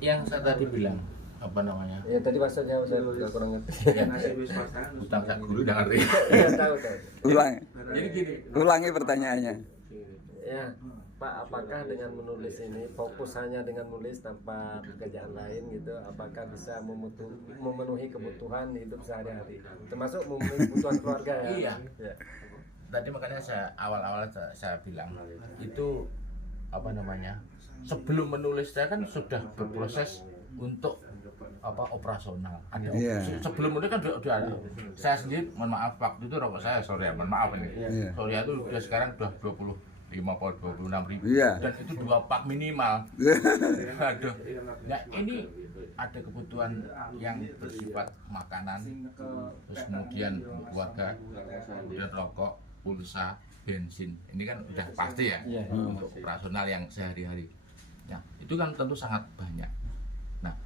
yang saya tadi bilang apa namanya? Ya tadi maksudnya saya kurang ngerti. Ya, utang sak guru udah ngerti. Ya tahu. Jadi gini, Ulangi pertanyaannya. Ya, Pak, apakah dengan menulis ini fokus hanya dengan menulis tanpa pekerjaan lain gitu, apakah bisa memenuhi kebutuhan hidup sehari-hari, termasuk memenuhi kebutuhan keluarga ya? Iya. Ya. tadi makanya awal-awal saya bilang itu apa namanya? Sebelum menulis saya kan sudah berproses untuk apa operasional. Ada sebelum menulis kan udah ada. Saya sendiri, mohon maaf waktu itu rokok saya Surya, mohon maaf ini. Surya itu udah sekarang udah 26.000 dan itu 2 pak minimal. Aduh. Nah ini ada kebutuhan yang bersifat makanan, terus kemudian keluarga, kemudian rokok, pulsa, bensin. Ini kan udah pasti ya untuk operasional yang sehari-hari. Nah itu kan tentu sangat banyak. Nah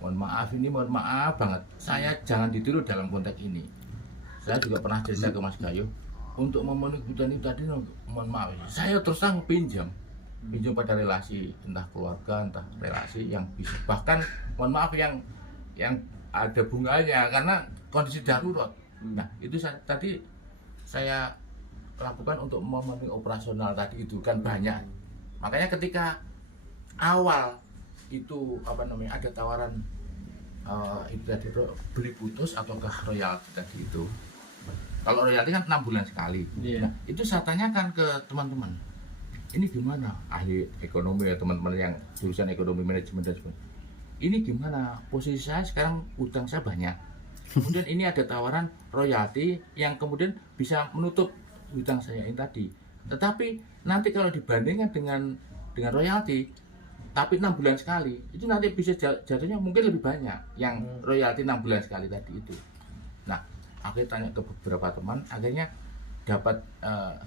mohon maaf banget. Saya jangan ditiru dalam konteks ini. Saya juga pernah cerita ke Mas Gayo. Untuk memenuhi kebutuhan itu tadi, mohon maaf, saya terus terang pinjam pada relasi, entah keluarga, entah relasi yang bisa, bahkan mohon maaf yang ada bunganya karena kondisi darurat. Nah itu tadi saya lakukan untuk memenuhi operasional tadi itu kan banyak. Makanya ketika awal itu apa namanya ada tawaran itu tadi beli putus ataukah royalti tadi itu. Kalau royalti kan 6 bulan sekali. Nah, itu saya tanyakan ke teman-teman. Ini gimana? Ahli ekonomi ya, teman-teman yang jurusan ekonomi manajemen dan sebagainya. Ini gimana? Posisi saya sekarang utang saya banyak. Kemudian ini ada tawaran royalti yang kemudian bisa menutup utang saya ini tadi. Tetapi nanti kalau dibandingkan dengan royalti, tapi 6 bulan sekali, itu nanti bisa jatuhnya mungkin lebih banyak yang royalti 6 bulan sekali tadi itu. Nah, akhirnya tanya ke beberapa teman, akhirnya dapat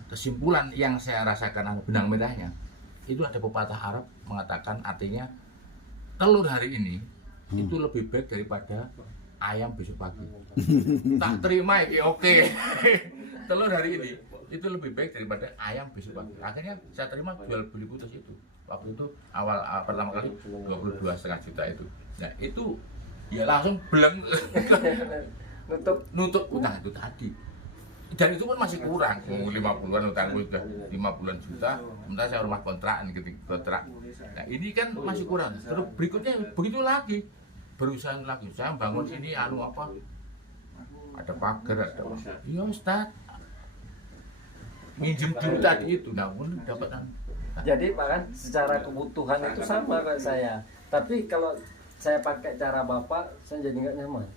kesimpulan yang saya rasakan benang merahnya. Itu ada pepatah Arab mengatakan artinya telur hari ini itu lebih baik daripada ayam besok pagi. Tak terima ya oke. Telur hari ini itu lebih baik daripada ayam besok pagi. Akhirnya saya terima jual beli putus itu. Waktu itu awal pertama kali 22,5 juta itu. Nah itu ya langsung beleng. nutup utang itu tadi, dan itu pun masih kurang 50-an utang udah 50-an juta, sementara saya rumah kontrakan kontrak. Nah ini kan masih kurang. Terus berikutnya begitu lagi, berusaha lagi saya bangun sini ada pagar, ada iya Ustaz minjem dulu tadi itu, namun dapat. Jadi Pak kan secara kebutuhan itu sama kayak saya, tapi kalau saya pakai cara Bapak saya jadi nggak nyaman.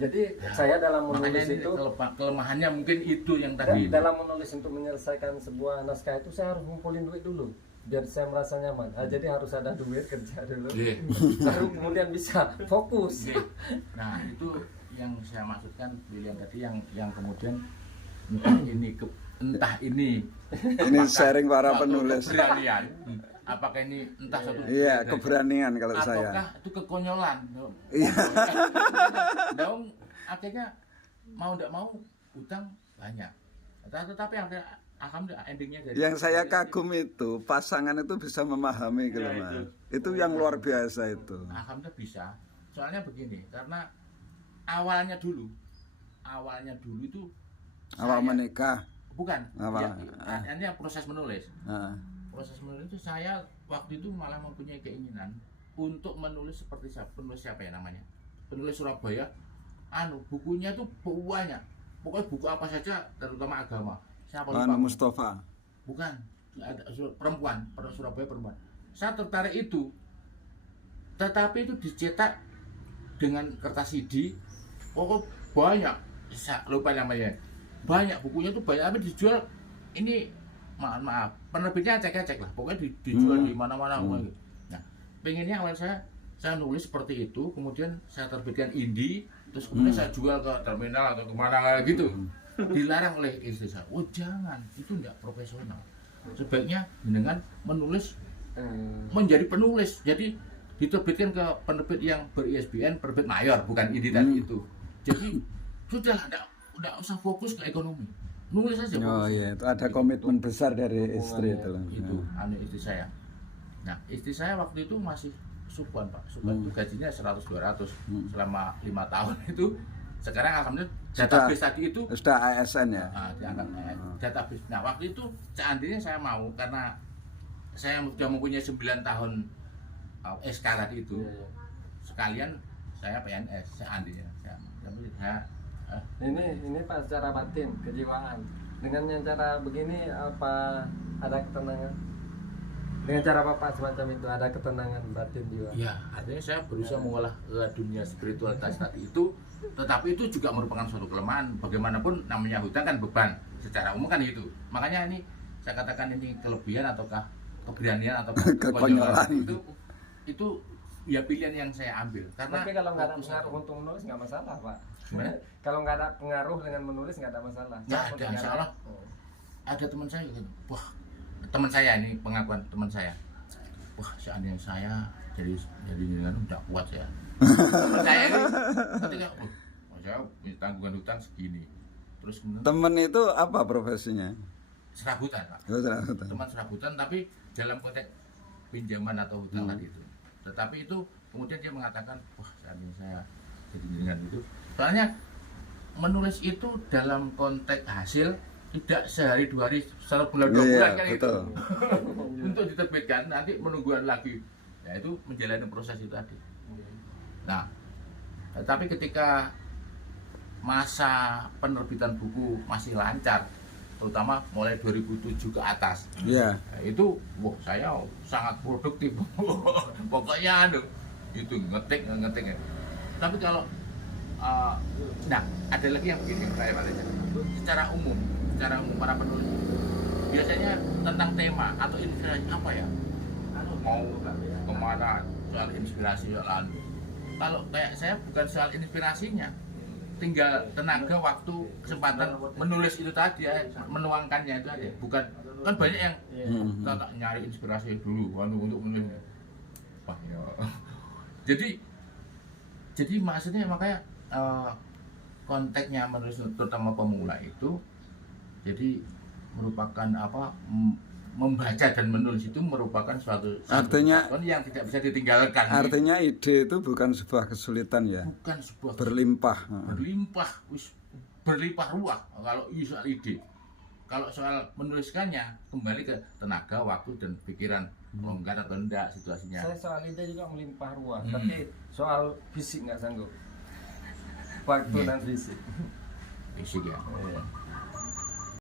Jadi saya dalam menulis itu kelemahannya mungkin itu yang tadi. Dalam menulis untuk menyelesaikan sebuah naskah itu saya harus ngumpulin duit dulu biar saya merasa nyaman. Jadi harus ada duit kerja dulu, baru kemudian bisa fokus. Nah itu yang saya maksudkan pilihan tadi yang kemudian entah ini sharing para penulis. Keberanian. Apakah ini entah satu keberanian kalau saya. Ataukah itu kekonyolan. Iya. Dong akhirnya mau tidak mau utang banyak. Tetapi alhamdulillah endingnya dari yang saya kagum itu pasangan itu bisa memahami kelemahan. Itu yang luar biasa itu. Alhamdulillah bisa. Soalnya begini, karena awalnya dulu itu awal menikah. Bukan. Awal. Ini proses menulis. Proses menulis itu saya waktu itu malah mempunyai keinginan untuk menulis seperti penulis siapa ya namanya, penulis Surabaya, bukunya itu banyak, pokoknya buku apa saja terutama agama. Siapa lupa? Mustafa. Bukan, ada perempuan Surabaya perempuan. Saya tertarik itu, tetapi itu dicetak dengan kertas CD, pokoknya banyak, saya lupa namanya, banyak bukunya itu banyak, tapi dijual ini. Maaf, penerbitnya cek lah, pokoknya dijual di mana-mana. Nah, pengennya awal saya nulis seperti itu, kemudian saya terbitkan indie, terus kemudian saya jual ke terminal atau kemana gitu. Dilarang oleh istri saya. Oh jangan, itu tidak profesional. Sebaiknya dengan menulis menjadi penulis. Jadi diterbitkan ke penerbit yang ber-ISBN, penerbit mayor, bukan indie tadi itu. Jadi sudah tidak usah fokus ke ekonomi. Nulis aja. Oh iya, itu ada komitmen besar dari istri itu. Itu istri saya. Nah, istri saya waktu itu masih Subuhan Pak, Subuhan itu gajinya 100-200 selama 5 tahun itu. Sekarang alhamdulillah database tadi itu sudah ASN ya. diangkat database. Nah waktu itu seandainya saya mau, karena saya sudah mempunyai 9 tahun SK tadi itu, sekalian saya PNS seandainya. Tapi saya Ini Pak secara batin, kejiwaan. Dengan yang cara begini apa ada ketenangan? Dengan cara Bapak semacam itu ada ketenangan batin jiwa. ya artinya saya berusaha mengolah ke dunia spiritualitas tadi itu, tetapi itu juga merupakan suatu kelemahan. Bagaimanapun namanya hutang kan beban secara umum kan itu. Makanya ini saya katakan ini kelebihan ataukah keberanian atau Kekonyolan. itu ya pilihan yang saya ambil. Karena Tapi kalau nggak ada fokus pengaruh aku. untuk menulis nggak masalah Pak. Gimana? Kalau nggak ada pengaruh dengan menulis nggak ada masalah. Nggak ada, insya Allah. Ada teman saya gitu, wah teman saya ini pengakuan teman saya, wah seandainya saya jadi dengan udah kuat ya. Teman saya ini ketika saya punya tanggungan hutang segini, terus kemudian Temen itu apa profesinya? serabutan Pak. Oh, serabutan. Teman serabutan tapi dalam konteks pinjaman atau hutang tadi itu. Tetapi itu kemudian dia mengatakan, wah seandainya saya jadi dengan itu, soalnya menulis itu dalam konteks hasil tidak sehari 2 hari, sebulan 2 bulan kan itu. betul. Untuk diterbitkan nanti menungguan lagi, ya itu menjalani proses itu tadi. Nah, tapi ketika masa penerbitan buku masih lancar, terutama mulai 2007 ke atas, Iya. nah, itu wah saya sangat produktif. Pokoknya itu ngetik. Tapi kalau nah ada lagi yang begini yang saya baca, secara umum para penulis biasanya tentang tema atau inspirasi apa ya, mau kemana soal inspirasi soal kalau kayak saya bukan soal inspirasinya, tinggal tenaga, waktu, kesempatan menulis itu tadi ya, menuangkannya itu aja. Bukan kan banyak yang tak nyari inspirasi dulu untuk menulis. Wah, ya. Jadi maksudnya makanya konteksnya menulis terutama pemula itu jadi merupakan membaca dan menulis itu merupakan suatu Artinya yang tidak bisa ditinggalkan. Artinya ide itu bukan sebuah kesulitan ya. Bukan sebuah Berlimpah. berlimpah ruah kalau soal ide. Kalau soal menuliskannya kembali ke tenaga, waktu dan pikiran, longgar atau enggak situasinya. Saya soal ide juga melimpah ruah, tapi soal fisik nggak sanggup. Waktu dan fisik. Fisik ya. Iya.